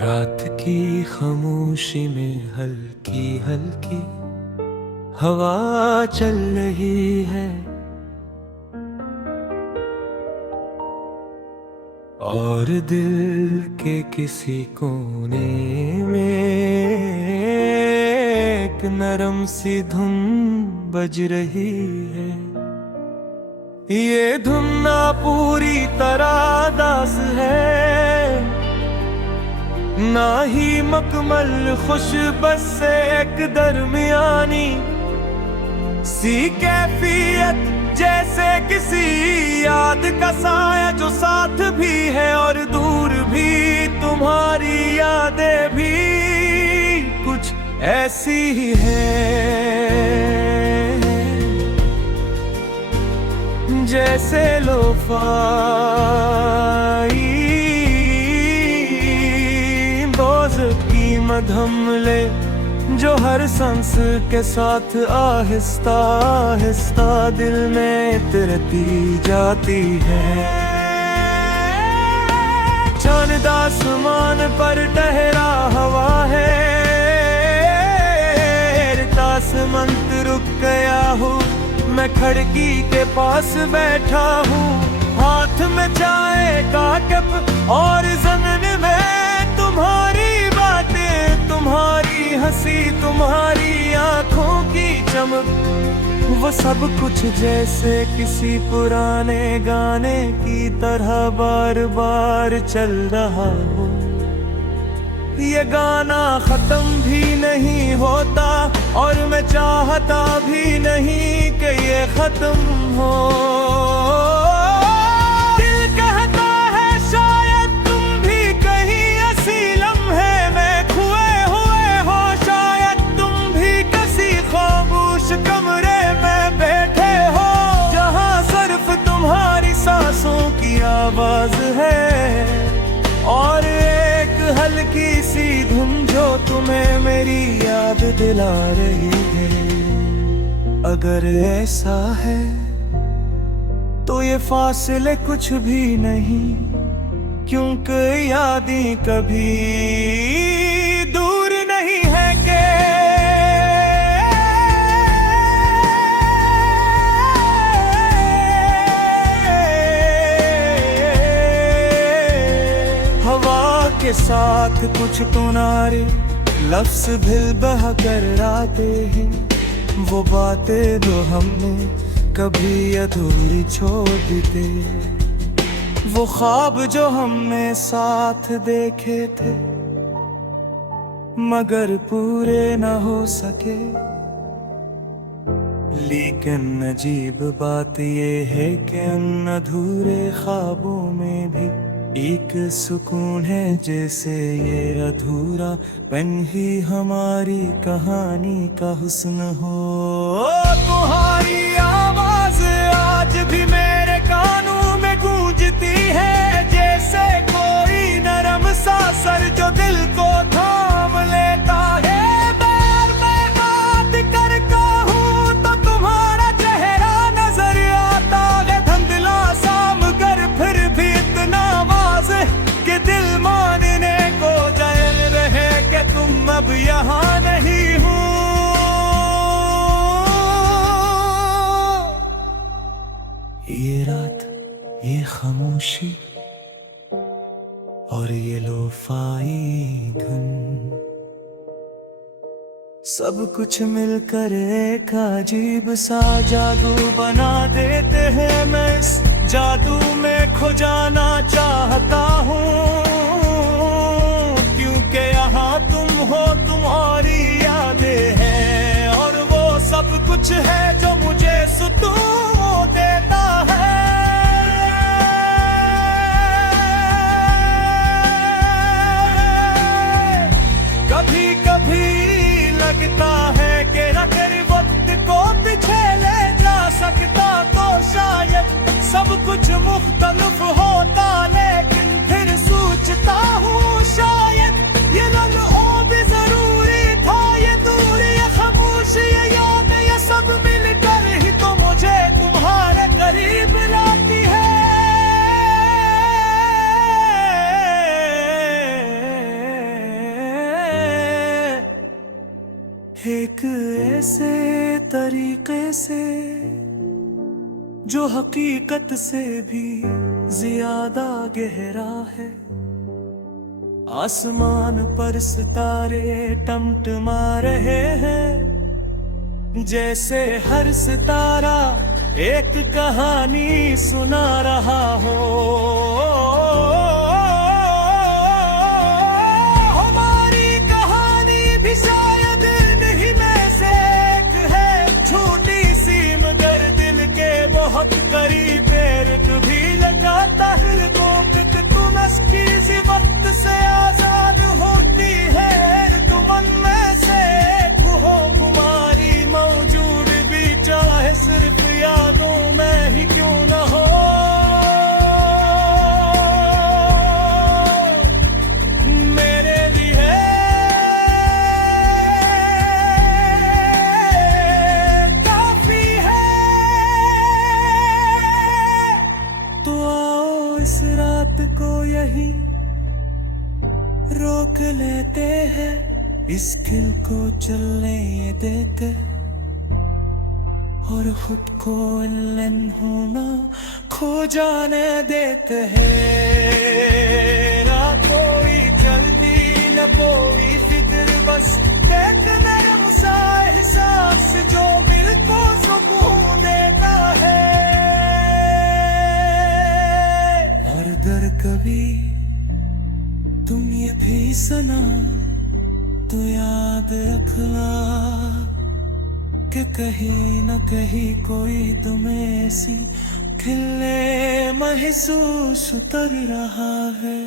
रात की खामोशी में हल्की हल्की हवा चल रही है और दिल के किसी कोने में एक नरम सी धुन बज रही है। ये धुन ना पूरी तरह दास है, ना ही मकमल खुश, बस से एक दरमियानी सी कैफियत, जैसे किसी याद का साया जो साथ भी है और दूर भी। तुम्हारी यादें भी कुछ ऐसी ही है जैसे लोफाई बोझ की मध्यम ले, जो हर सांस के साथ आहिस्ता आहिस्ता दिल में उतरती जाती है। चांद आसमान पर ठहरा हवा है, तासमंत रुक गया हूँ, मैं खिड़की के पास बैठा हूँ, हाथ में चाय का कप और ज़मीन में तुम्हारी बातें, तुम्हारी हंसी, तुम्हारी आंखों की चमक, वो सब कुछ जैसे किसी पुराने गाने की तरह बार बार चल रहा हो। ये गाना खत्म भी नहीं होता और मैं चाहता भी नहीं कि ये खत्म हो। दिल कहता है शायद तुम भी कहीं ऐसी लम्हे में खोए हुए हो, शायद तुम भी किसी खामोश कमरे में बैठे हो, जहां सिर्फ तुम्हारी सांसों की आवाज है और हल्की सी धुन जो तुम्हें मेरी याद दिला रही है। अगर ऐसा है तो ये फासले कुछ भी नहीं, क्योंकि यादें कभी दूर नहीं है के। के साथ कुछ किनारे लफ्ज़ भिल बह कर आते हैं, वो बातें जो हमने कभी अधूरी छोड़ दी थी, वो ख्वाब जो हमने साथ देखे थे मगर पूरे न हो सके। लेकिन अजीब बात ये है कि उन अधूरे ख्वाबों में भी एक सुकून है, जैसे ये अधूरा पन ही हमारी कहानी का हुस्न हो। तुम्हारी आवाज आज भी मेरे कानों में गूंजती है, जैसे कोई नरम सा सर जो दिल को थाम लेता है। बार मैं बात करता हूँ तो तुम्हारा चेहरा नजर आता है, धुंधला सा मगर फिर भी इतना कि दिल मानने को जायल रहे कि तुम अब यहाँ नहीं हो। ये रात, ये खामोशी और ये लोफाई धुन, सब कुछ मिलकर एक अजीब सा जादू बना देते हैं। मैं इस जादू में खो जाना चाहता हूँ, क्योंकि यहाँ तुम हो, तुम्हारी यादें हैं और वो सब कुछ है जो मुझे सुकून देता है। कभी कभी लगता है कि अगर वक्त को पीछे ले जा सकता तो शायद सब कुछ मुख्तलिफ होता, लेकिन फिर सोचता हूँ शायद ये लम्हों भी जरूरी था। ये दूरी, ये खामोशी, ये याद, ये सब मिलकर ही तो मुझे तुम्हारे करीब लाती है। एक ऐसे तरीके से जो हकीकत से भी ज्यादा गहरा है। आसमान पर सितारे टमटमा रहे हैं, जैसे हर सितारा एक कहानी सुना रहा हो। हमारी कहानी भी शायद नहीं में से एक है, छोटी सी मगर दिल के बहुत करीब। एक भी लगाता है तो तुम किसी वक्त से आजाद होती है। तुम में से एक हो, तुम्हारी मौजूद भी चाहे सिर्फ यादों में ही क्यों न हो। मेरे लिए काफी है। तो आओ इस रात को यही रोक लेते हैं, इस दिल को चलने देते और खुद को इन लम्हों में खो जाने देते हैं। ना कोई जल्दी न कोई फिक्र, बस देखने सा एहसास जो दिल को सुकून देता है। और अगर कभी तुम ये भी सुना तो याद रखना कि कहीं न कहीं कोई तुम्हें ऐसी खिले महसूस कर रहा है।